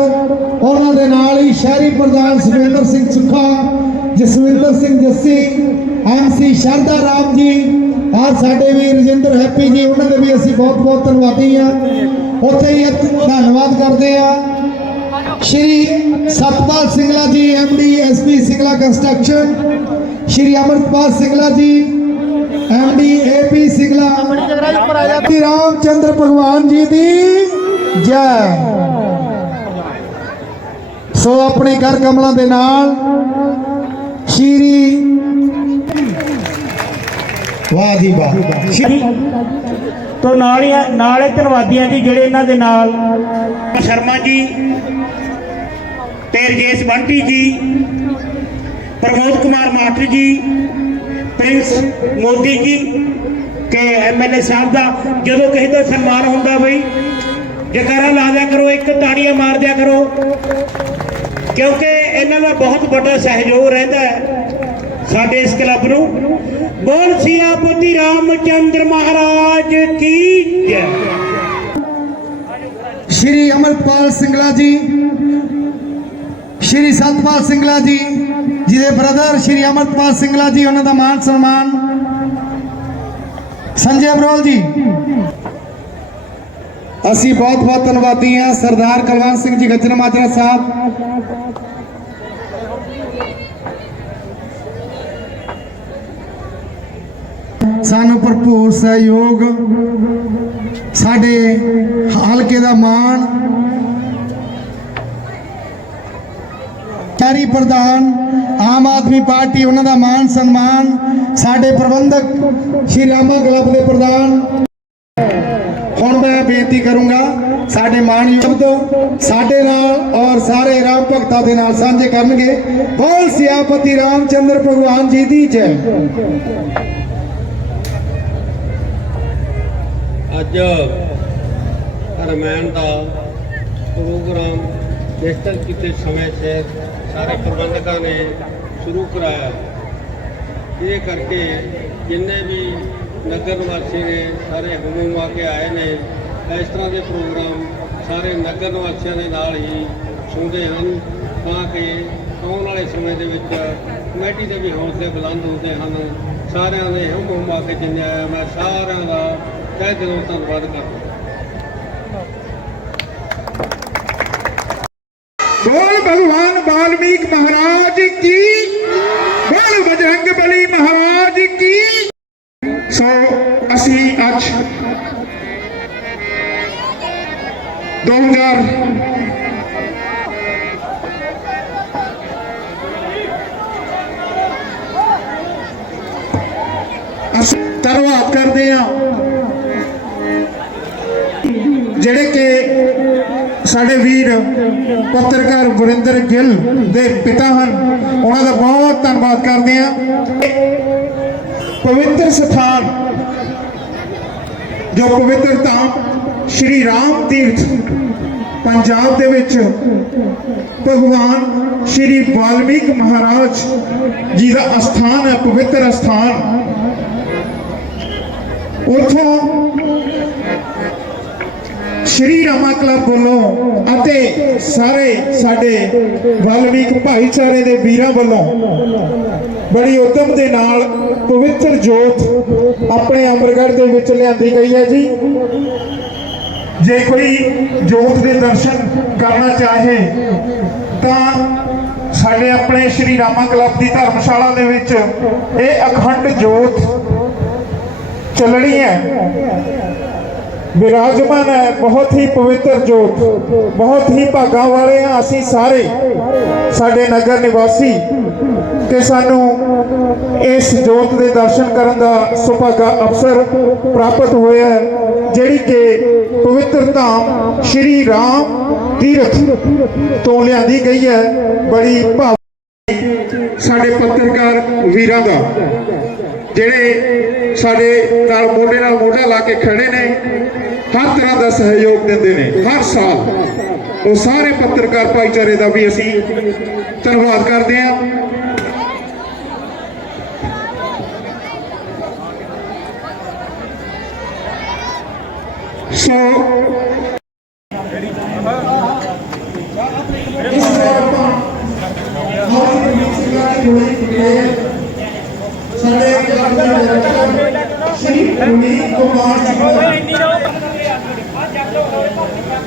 उन्होंने शहरी प्रधान सुखविंदर सिंह सुखा जसविंदर सिंह जस्सी एम सी शारदा राम जी और साढ़े भी रजेंद्र हैप्पी जी उन्होंने भी असं बहुत बहुत धनवादी हाँ उतें ही धन्यवाद करते हैं Shri Satpal Singla G M D S P Singla construction Shri Amritpal Singla G M D A P Singla Ramchandra भगवान जी की जय ਸੋ ਆਪਣੇ ਘਰ ਕਮਲਾਂ ਦੇ ਨਾਲ ਸ਼ੀਰੀ ਵਾਹ ਜੀ ਵਾਹ ਸ਼ੀਰੀ ਤੋਂ ਨਾਲ ਹੀ ਨਾਲੇ ਧਨਵਾਦੀਆਂ ਜੀ ਜਿਹੜੇ ਇਹਨਾਂ ਦੇ ਨਾਲ ਸ਼ਰਮਾ ਜੀ ਤੇ ਰਜੇਸ ਬੰਟੀ ਜੀ ਪ੍ਰਮੋਦ ਕੁਮਾਰ ਮਾਠਰ ਜੀ ਪ੍ਰਿੰਸ ਮੋਦੀ ਜੀ ਕੇ ਐਮਐਨਏ ਸਾਹਿਬ ਦਾ ਜਦੋਂ ਕਿਸੇ ਦਾ ਸਨਮਾਨ ਹੁੰਦਾ ਬਈ ਜਕਾਰਾ ਲਾ ਦਿਆ ਕਰੋ ਇੱਕ ਤਾੜੀਆਂ ਮਾਰ ਦਿਆ ਕਰੋ क्योंकि इन्होंने बहुत बड़ा सहयोग रहता है साढ़े इस क्लब न बोल सियापति रामचंद्र महाराज की श्री अमरपाल सिंगला जी श्री सतपाल सिंगला जी जिसे ब्रदर श्री अमृतपाल सिंगला जी उन्होंने मान सम्मान संजय अबरौल जी। ਅਸੀਂ ਬਹੁਤ ਬਹੁਤ ਧੰਨਵਾਦੀ ਹਾਂ ਸਰਦਾਰ ਕਲਵੰਤ ਸਿੰਘ ਜੀ ਗੱਜਣ ਮਾਜਰਾ ਸਾਹਿਬ ਸਾਨੂੰ ਭਰਪੂਰ ਸਹਿਯੋਗ ਸਾਡੇ ਹਲਕੇ ਦਾ ਮਾਣ ਕੈਰੀ ਪ੍ਰਧਾਨ ਆਮ ਆਦਮੀ ਪਾਰਟੀ ਉਹਨਾਂ ਦਾ ਮਾਣ ਸਨਮਾਨ ਸਾਡੇ ਪ੍ਰਬੰਧਕ ਸ਼੍ਰੀ ਰਾਮਾ ਗਲਬ ਦੇ ਪ੍ਰਧਾਨ ਮੈਂ ਬੇਨਤੀ ਕਰੂੰਗਾ ਸਾਡੇ ਮਾਨਯੋਗ ਸ਼ਬਦ ਸਾਡੇ ਨਾਲ ਔਰ ਸਾਰੇ ਰਾਮ ਭਗਤਾ ਦੇ ਨਾਲ ਸਾਂਝੇ ਕਰਨਗੇ ਬੋਲ ਸਿਆਪਤੀ ਰਾਮਚੰਦਰ ਭਗਵਾਨ ਜੀ ਦੀ ਜੈ ਅੱਜ ਰਮਾਨ ਦਾ ਪ੍ਰੋਗਰਾਮ ਦਿੱਤਾ ਕਿਤੇ ਸਮੇਂ ਸੇ ਸਾਰੇ ਪ੍ਰਬੰਧਕਾਂ ਨੇ ਸ਼ੁਰੂ ਕਰਾਇਆ ਇਹ ਕਰਕੇ ਜਿੰਨੇ ਵੀ ਨਗਰ ਵਾਸੀ ਨੇ ਸਾਰੇ ਹਮੂਮਾ ਕੇ ਆਏ ਨੇ ਇਸ ਤਰ੍ਹਾਂ ਦੇ ਪ੍ਰੋਗਰਾਮ ਸਾਰੇ ਨਗਰ ਵਾਸੀਆਂ ਦੇ ਨਾਲ ਹੀ ਸੁਣਦੇ ਹਨ ਤਾਂ ਕਿ ਆਉਣ ਵਾਲੇ ਸਮੇਂ ਦੇ ਵਿੱਚ ਕਮੇਟੀ ਦੇ ਵੀ ਹੌਸਲੇ ਬੁਲੰਦ ਹੁੰਦੇ ਹਨ ਸਾਰਿਆਂ ਦੇ ਹੁਕਮ ਆ ਕੇ ਜਿੰਨੇ ਆਇਆ ਮੈਂ ਸਾਰਿਆਂ ਦਾ ਤਹਿ ਦਿਲੋਂ ਧੰਨਵਾਦ ਕਰਦਾ ਬੋਲ ਭਗਵਾਨ ਬਾਲਮੀਕ ਮਹਾਰਾਜ ਸਾਡੇ ਵੀਰ ਪੱਤਰਕਾਰ ਵਰਿੰਦਰ ਗਿੱਲ ਦੇ ਪਿਤਾ ਹਨ ਉਹਨਾਂ ਦਾ ਬਹੁਤ ਧੰਨਵਾਦ ਕਰਦੇ ਆ ਪਵਿੱਤਰ ਸਥਾਨ ਜੋ ਪਵਿੱਤਰ ਧਾਮ ਸ਼੍ਰੀ ਰਾਮ ਤੀਰਥ ਪੰਜਾਬ ਦੇ ਵਿੱਚ ਭਗਵਾਨ ਸ਼੍ਰੀ ਵਾਲਮੀਕ ਮਹਾਰਾਜ ਜੀ ਦਾ ਅਸਥਾਨ ਹੈ ਪਵਿੱਤਰ ਅਸਥਾਨ ਉਥੋਂ ਸ਼੍ਰੀ ਰਾਮਾ ਕਲੱਬ ਵੱਲੋਂ ਅਤੇ ਸਾਰੇ ਸਾਡੇ ਵਲਵੀਕ ਭਾਈਚਾਰੇ ਦੇ ਵੀਰਾਂ ਵੱਲੋਂ ਬੜੀ ਉਤਮ ਦੇ ਨਾਲ ਪਵਿੱਤਰ ਜੋਤ ਆਪਣੇ ਅੰਮ੍ਰਿਤਗੜ ਦੇ ਵਿੱਚ ਲਿਆਂਦੀ ਗਈ ਹੈ ਜੀ ਜੇ ਕੋਈ ਜੋਤ ਦੇ ਦਰਸ਼ਨ ਕਰਨਾ ਚਾਹੇ ਤਾਂ ਸਾਡੇ ਆਪਣੇ ਸ਼੍ਰੀ ਰਾਮਾ ਕਲੱਬ ਦੀ ਧਰਮਸ਼ਾਲਾ ਦੇ ਵਿੱਚ ਇਹ ਅਖੰਡ ਜੋਤ ਚੱਲਣੀ ਹੈ ਵਿਰਾਜਮਾਨ ਹੈ ਬਹੁਤ ਹੀ ਪਵਿੱਤਰ ਜੋਤ ਬਹੁਤ ਹੀ ਭਾਗਾ ਵਾਲੇ ਆ ਅਸੀਂ ਸਾਰੇ ਸਾਡੇ ਨਗਰ ਨਿਵਾਸੀ ਕਿ ਸਾਨੂੰ ਇਸ ਜੋਤ ਦੇ ਦਰਸ਼ਨ ਕਰਨ ਦਾ ਸੁਭਾਗਾ ਅਫਸਰ ਪ੍ਰਾਪਤ ਹੋਇਆ ਹੈ ਜਿਹੜੀ ਕਿ ਪਵਿੱਤਰ ਧਾਮ ਸ੍ਰੀ ਰਾਮ ਤੀਰਥ ਤੋਂ ਲਿਆਂਦੀ ਗਈ ਹੈ ਬੜੀ ਭਾਵ ਸਾਡੇ ਪੱਤਰਕਾਰ ਵੀਰਾਂ ਦਾ ਜਿਹੜੇ ਸਾਡੇ ਨਾਲ ਮੋਢੇ ਨਾਲ ਮੋਢਾ ਲਾ ਕੇ ਖੜੇ ਨੇ हर तरह का सहयोग देंगे ने हर साल वो था। सारे पत्रकार भाईचारे का भी असं धनवाद करते हैं सो श्री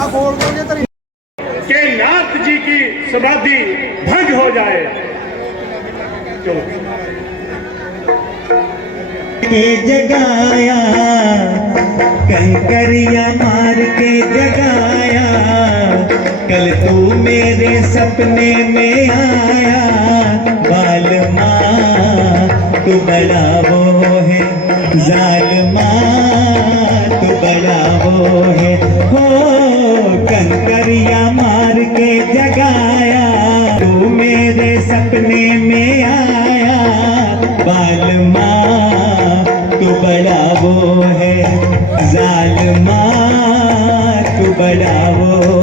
के नाथ जी की समाधि भंग हो जाए के जगाया कंकरिया मार के जगाया कल तू मेरे सपने में आया बाल तू बड़ा वो है जाल तू बड़ा वो है बढ़ाओ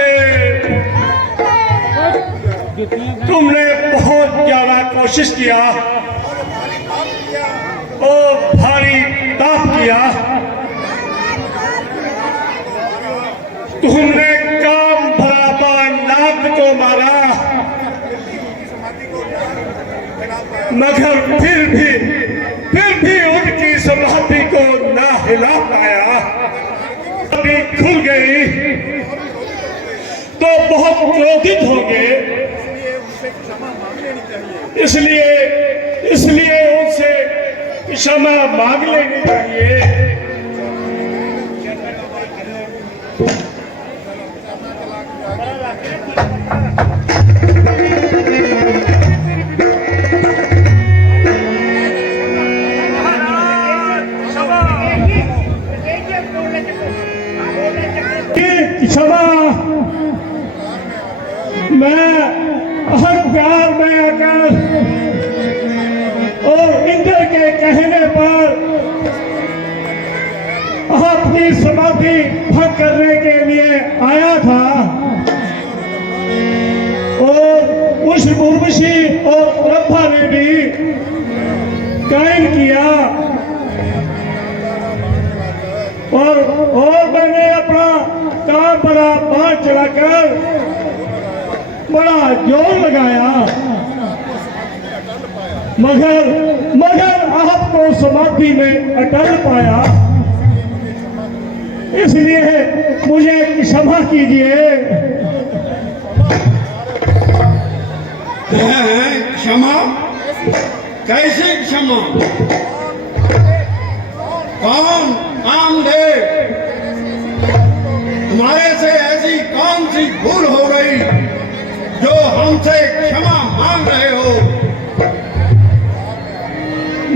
तुमने बहुत ज्यादा कोशिश किया और भारी ताप किया तुमने काम भरापा नाक को मारा मगर फिर भी फिर भी उनकी समाधि को ना हिला पाया अभी खुल गई तो बहुत क्रोधित होंगे इसलिए इसलिए उनसे क्षमा मांग लेनी चाहिए क्षमा मैं हर प्यार में आकाश और इंद्र के कहने पर अपनी समाधि भंग करने के लिए आया था और उस उर्वशी और ब्रह्मा ने भी कायम किया और और मैंने अपना काम बड़ा बाहर चलाकर बड़ा जोर लगाया मगर मगर आपको समाधि में अटल पाया इसलिए मुझे क्षमा कीजिए क्षमा कैसे क्षमा कौन काम दे तुम्हारे से ऐसी कौन सी भूल हो गई जो हमसे क्षमा मांग रहे हो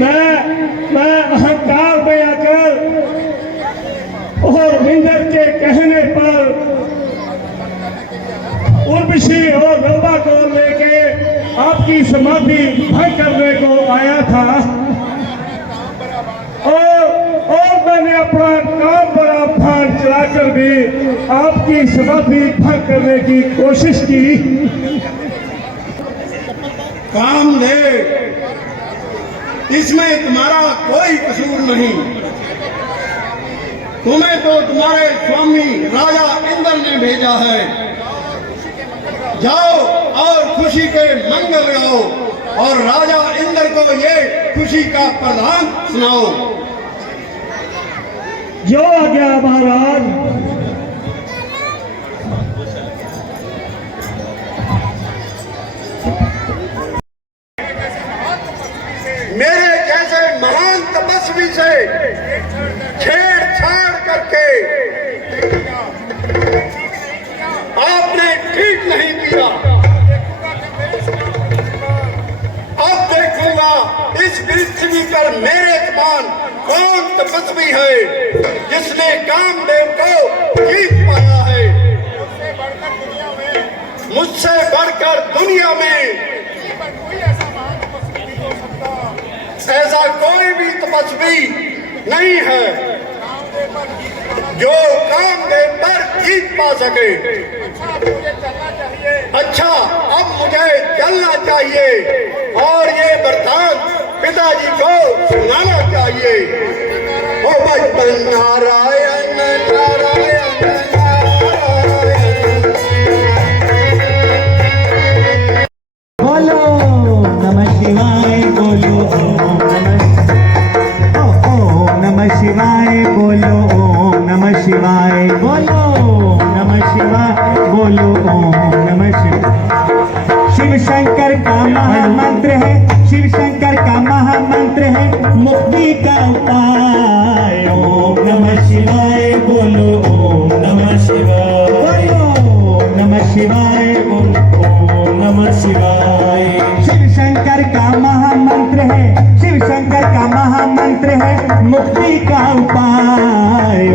मैं मैं अहंकार पे आकर और मिंदर के कहने पर उर्वशी और गंबा को लेके आपकी समाधि भंग करने को आया था जाकर भी आपकी भी भंग करने की कोशिश की काम दे इसमें तुम्हारा कोई कसूर नहीं तुम्हें तो तुम्हारे स्वामी राजा इंद्र ने भेजा है जाओ और खुशी के मंगल गाओ और राजा इंद्र को ये खुशी का प्रधान सुनाओ जो आ गया महाराज मेरे जैसे महान तपस्वी तो से छेड़छाड़ करके आपने ठीक नहीं किया अब देखूंगा इस पृथ्वी पर मेरे समान कौन तपस्वी है जिसने कामदेव को जीत पाया है मुझसे बढ़कर दुनिया में, बढ़ दुनिया में कोई ऐसा, ऐसा कोई भी तपस्वी नहीं है जो कामदेव पर जीत पा सके अच्छा अब मुझे चलना चाहिए और ये बर्तान पिताजी को सुनाना चाहिए ओ भाई तन्हारा पाय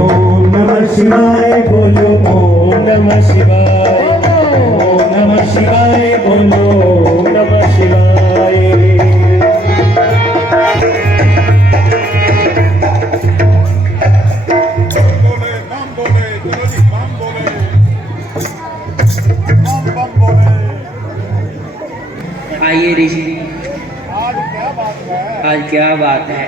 नम शिवाय बोलो ओ नम शिवाय ओ नम शिवाय बोलो नम शिवाय आइए ऋषि आज क्या बात है आज क्या बात है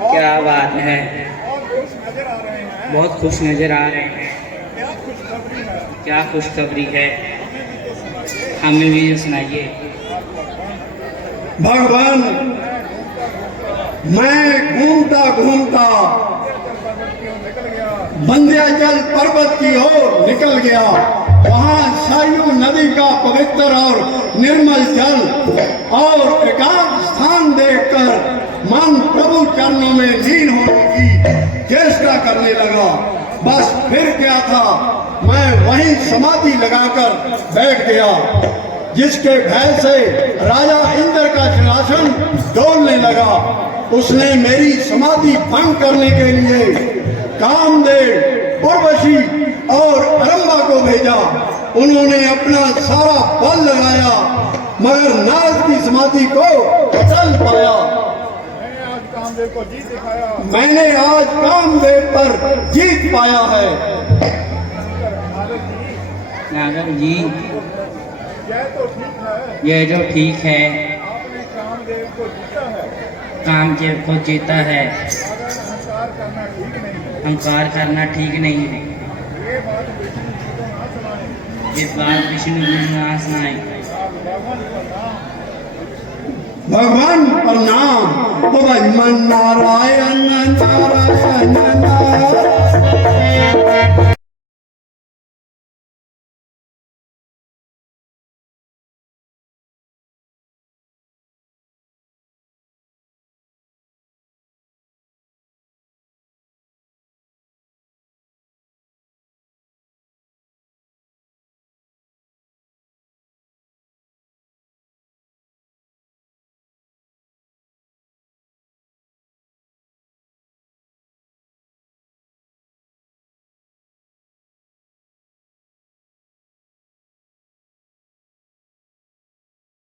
क्या बात है बहुत खुश नजर आ रहे हैं क्या खुशखबरी है हमें भी ये सुनाइए भगवान मैं घूमता घूमता बंध्याचल पर्वत की ओर निकल गया वहाँ सायू नदी का पवित्र और निर्मल जल और एकांत स्थान देखकर मन प्रभु चरणों में लीन होने की चेष्टा करने लगा बस फिर क्या था मैं वही समाधि लगाकर बैठ गया जिसके भय से राजा इंद्र का शासन दौड़ने लगा उसने मेरी समाधि भंग करने के लिए कामदेव उर्वशी और अरम्बा को भेजा उन्होंने अपना सारा बल लगाया मगर नाग की समाधि को चल पाया को मैंने आज कामदेव पर जीत पाया है नागर जी ये जो ठीक काम है कामदेव को जीता है अहंकार ना करना ठीक नहीं है ये बात विष्णु जी ने ना भगवान और नाम ओ भाई मन नारायण नारायण नारायण